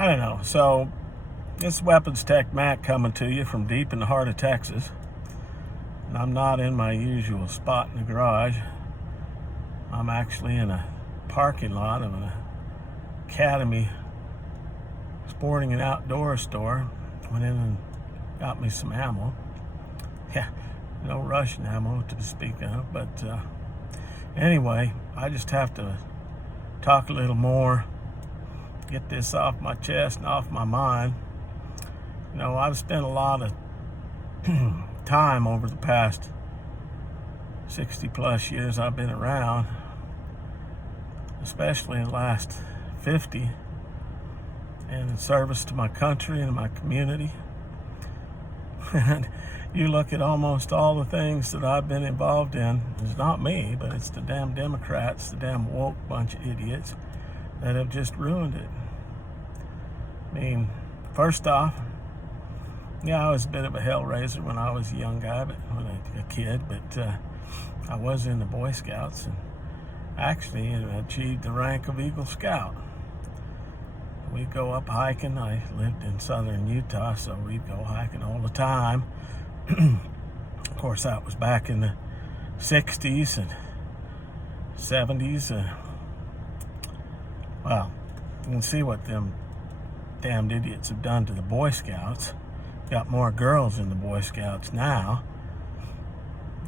I don't know. So this Weapons Tech Mac coming to you from deep in the heart of Texas. And I'm not in my usual spot in the garage. I'm actually in a parking lot of an Academy sporting and outdoor store. Went in and got me some ammo. Yeah, no Russian ammo to speak of, but anyway, I just have to talk a little more, get this off my chest and off my mind. You know, I've spent a lot of time over the past 60 plus years I've been around, especially in the last 50, in service to my country and my community. And you look at almost all the things that I've been involved in, it's not me, but it's the damn Democrats, the damn woke bunch of idiots that have just ruined it. I mean, first off, yeah, I was a bit of a hellraiser when I was a young guy, but when a kid, but I was in the Boy Scouts and actually achieved the rank of Eagle Scout. We'd go up hiking. I lived in southern Utah, so we'd go hiking all the time. Of course, that was back in the 60s and 70s. Well, you can see what them damned idiots have done to the Boy Scouts. Got more girls in the Boy Scouts now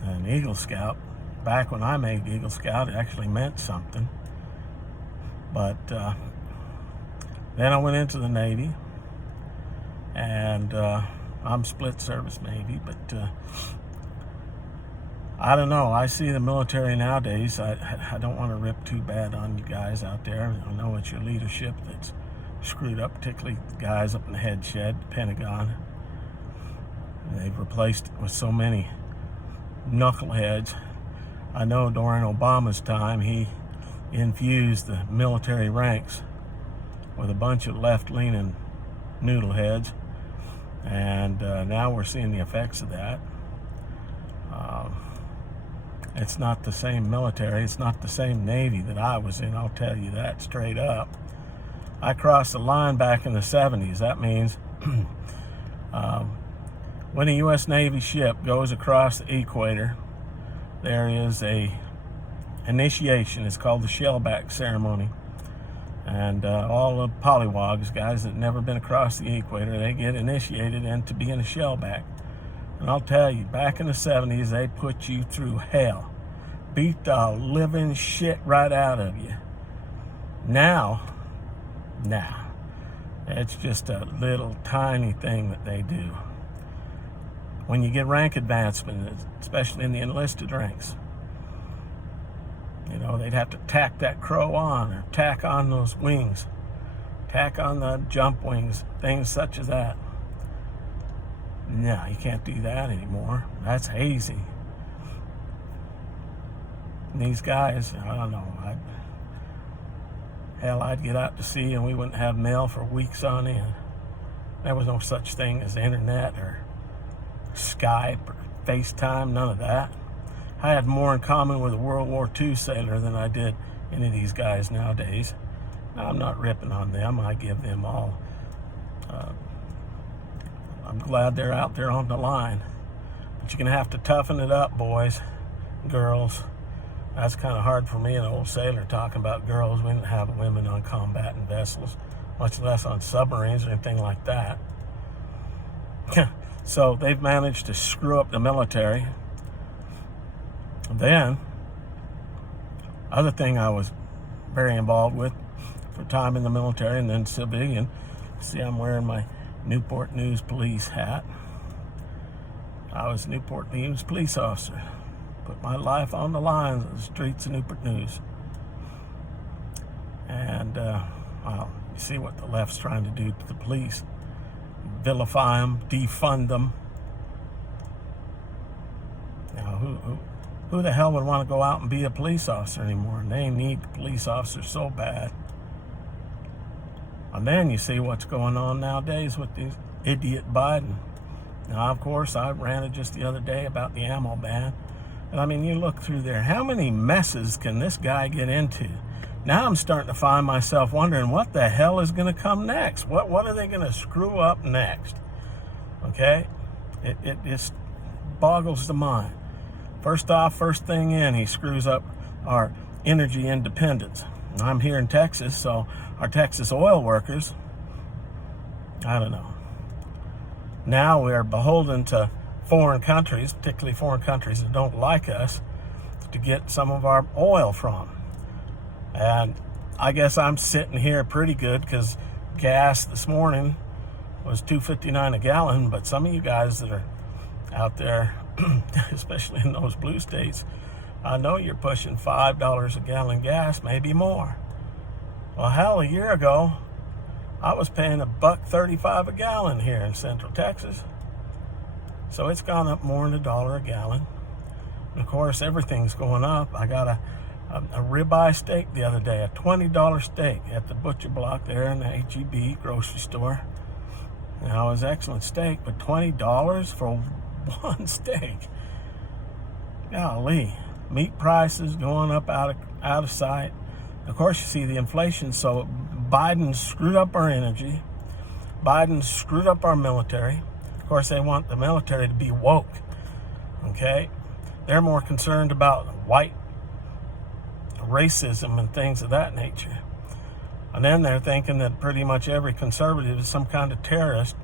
than Eagle Scout. Back when I made Eagle Scout, it actually meant something. But then I went into the Navy, and I'm split service Navy, but I don't know. I see the military nowadays. I don't want to rip too bad on you guys out there. I know it's your leadership that's screwed up, particularly the guys up in the head shed, the Pentagon. They've replaced it with so many knuckleheads. I know during Obama's time, he infused the military ranks with a bunch of left-leaning noodleheads, and now we're seeing the effects of that. It's not the same military, it's not the same Navy that I was in, I'll tell you that straight up. I crossed the line back in the 70s. That means when a U.S. Navy ship goes across the equator, there is a initiation. It's called the shellback ceremony. And all the pollywogs, guys that never been across the equator, they get initiated into being a shellback. And I'll tell you, back in the 70s, they put you through hell. Beat the living shit right out of you. Now, it's just a little tiny thing that they do. When you get rank advancement, especially in the enlisted ranks, you know, they'd have to tack that crow on, or tack on those wings, tack on the jump wings, things such as that. No, you can't do that anymore. That's hazy. And these guys, I don't know, I'd get out to sea and we wouldn't have mail for weeks on end. There was no such thing as the internet or Skype or FaceTime, none of that. I had more in common with a World War II sailor than I did any of these guys nowadays. Now, I'm not ripping on them. I give them all. I'm glad they're out there on the line. But you're going to have to toughen it up, boys, girls. That's kind of hard for me, an old sailor, talking about girls. We didn't have women on combatant vessels, much less on submarines or anything like that. So they've managed to screw up the military. Then, other thing I was very involved with for time in the military and then civilian. See, I'm wearing my Newport News police hat. I was a Newport News police officer. Put my life on the line on the streets of Newport News. And, well, you see what the left's trying to do to the police. Vilify them, defund them. Now, who the hell would want to go out and be a police officer anymore? And they need police officers so bad. And then you see what's going on nowadays with this idiot Biden. Now, of course, I ranted just the other day about the ammo ban. And I mean, you look through there, how many messes can this guy get into Now I'm starting to find myself wondering what the hell is going to come next. What are they going to screw up next? Okay? It just boggles the mind. First off, first thing in, he screws up our energy independence. I'm here in Texas, so our Texas oil workers, I don't know. Now we're beholden to foreign countries, particularly foreign countries that don't like us, to get some of our oil from. And I guess I'm sitting here pretty good because gas this morning was $2.59 a gallon, but some of you guys that are out there, especially in those blue states, I know you're pushing $5 a gallon gas, maybe more. Well, hell, a year ago, I was paying $1.35 a gallon here in Central Texas. So it's gone up more than $1 a gallon. And of course, everything's going up. I got a ribeye steak the other day, a $20 steak at the butcher block there in the H-E-B grocery store. Now, it was excellent steak, but $20 for one steak. Golly. Meat prices going up out of sight. Of course, you see the inflation. So Biden screwed up our energy. Biden screwed up our military. Of course, they want the military to be woke. Okay? They're more concerned about white racism and things of that nature. And then they're thinking that pretty much every conservative is some kind of terrorist.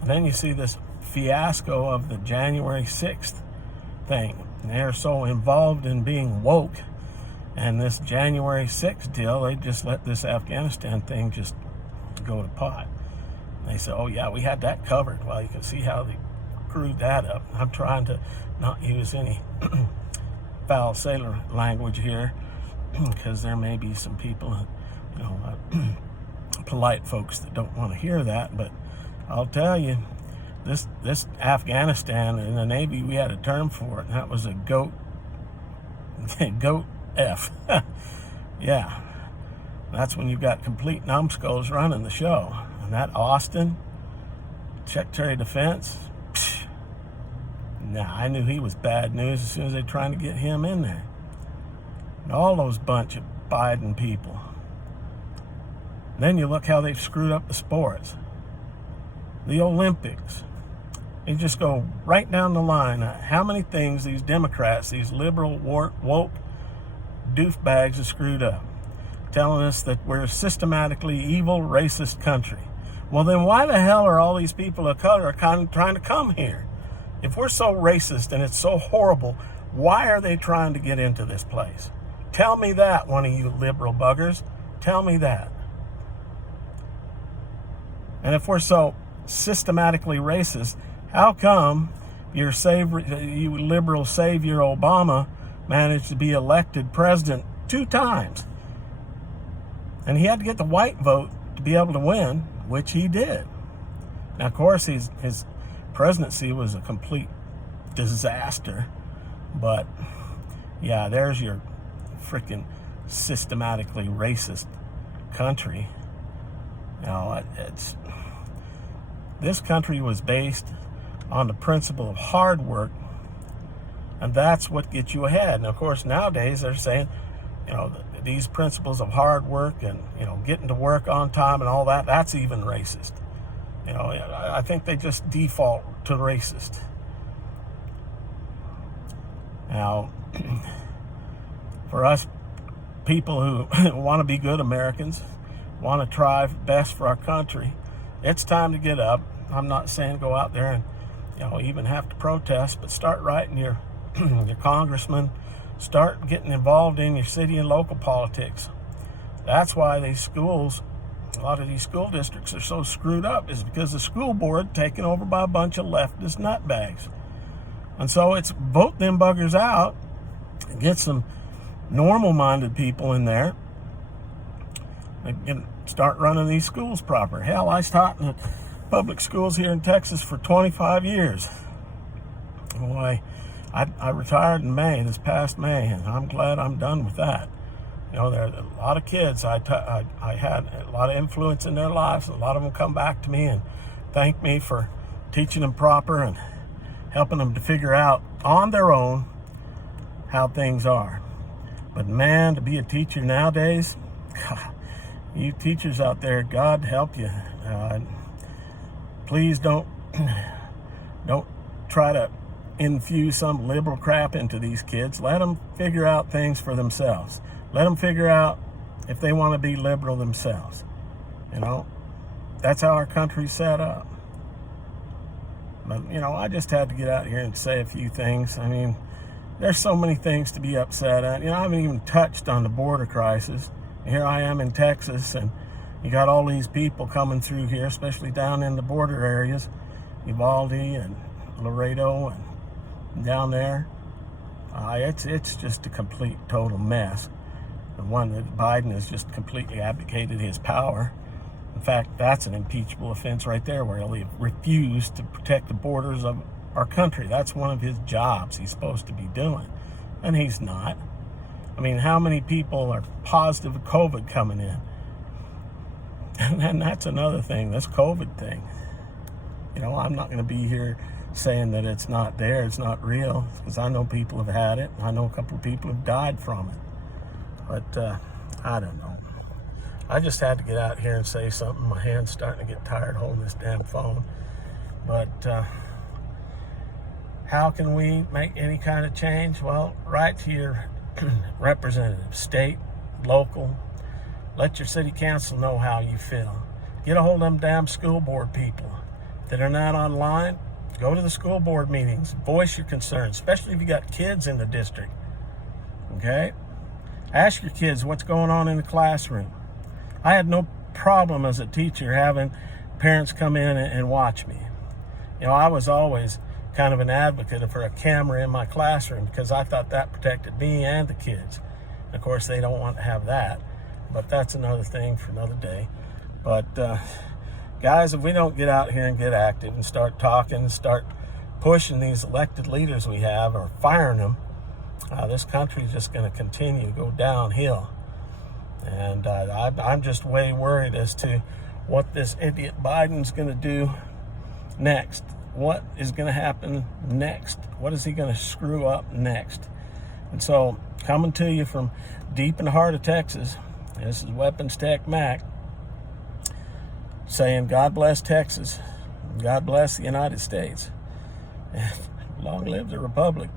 And then you see this fiasco of the January 6th thing. And they're so involved in being woke. And this January 6th deal, they just let this Afghanistan thing just go to pot. And they say, oh yeah, we had that covered. Well, you can see how they screwed that up. I'm trying to not use any foul sailor language here, because there may be some people, polite folks that don't want to hear that. But I'll tell you, this Afghanistan, in the Navy, we had a term for it, and that was a goat F. Yeah, that's when you've got complete numbskulls running the show. And that Austin, Secretary of Defense, I knew he was bad news as soon as they were trying to get him in there. And all those bunch of Biden people. And then you look how they've screwed up the sports. The Olympics. You just go right down the line. How many things these Democrats, these liberal, woke doofbags have screwed up, telling us that we're a systematically evil, racist country. Well, then why the hell are all these people of color kind of trying to come here? If we're so racist and it's so horrible, why are they trying to get into this place? Tell me that, one of you liberal buggers. Tell me that. And if we're so systematically racist, how come you liberal savior Obama managed to be elected president 2 times? And he had to get the white vote to be able to win, which he did. Now, of course, his presidency was a complete disaster. But, yeah, there's your freaking systematically racist country. Now, this country was based on the principle of hard work, and that's what gets you ahead. And of course, nowadays they're saying, these principles of hard work and, getting to work on time and all that, that's even racist. I think they just default to racist. Now, for us people who want to be good Americans, want to try best for our country, it's time to get up. I'm not saying go out there and, even have to protest, but start writing your congressman, start getting involved in your city and local politics. That's why these schools, a lot of these school districts are so screwed up, is because the school board taken over by a bunch of leftist nutbags. And so it's vote them buggers out, get some normal-minded people in there, and start running these schools proper. Hell, I taught in public schools here in Texas for 25 years. Boy, I retired in May, this past May, and I'm glad I'm done with that. There are a lot of kids I had a lot of influence in their lives. A lot of them come back to me and thank me for teaching them proper and helping them to figure out on their own how things are. But man, to be a teacher nowadays, God, you teachers out there, God help you. Please don't try to infuse some liberal crap into these kids. Let them figure out things for themselves. Let them figure out if they want to be liberal themselves. You know, that's how our country's set up. But, you know, I just had to get out here and say a few things. I mean, there's so many things to be upset at. You know, I haven't even touched on the border crisis. Here I am in Texas, and you got all these people coming through here, especially down in the border areas, Uvalde and Laredo and down there. It's just a complete, total mess. The one that Biden has just completely abdicated his power. In fact, that's an impeachable offense right there, where he refused to protect the borders of our country. That's one of his jobs he's supposed to be doing, and he's not. I mean, how many people are positive of COVID coming in? And that's another thing, this COVID thing. You know, I'm not going to be here saying that it's not there, it's not real, because I know people have had it. I know a couple of people have died from it. But I don't know. I just had to get out here and say something. My hand's starting to get tired holding this damn phone. But how can we make any kind of change? Well, write to your representative, state, local. Let your city council know how you feel. Get a hold of them damn school board people that are not online. Go to the school board meetings. Voice your concerns, especially if you got kids in the district. Okay? Ask your kids what's going on in the classroom. I had no problem as a teacher having parents come in and watch me. You know, I was always kind of an advocate for a camera in my classroom because I thought that protected me and the kids. Of course, they don't want to have that, but that's another thing for another day. But guys, if we don't get out here and get active and start talking, start pushing these elected leaders we have or firing them, this country is just going to continue to go downhill. And I'm just way worried as to what this idiot Biden's going to do next. What is going to happen next? What is he going to screw up next? And so, coming to you from deep in the heart of Texas, this is Weapons Tech Mac, saying God bless Texas, God bless the United States, and long live the Republic.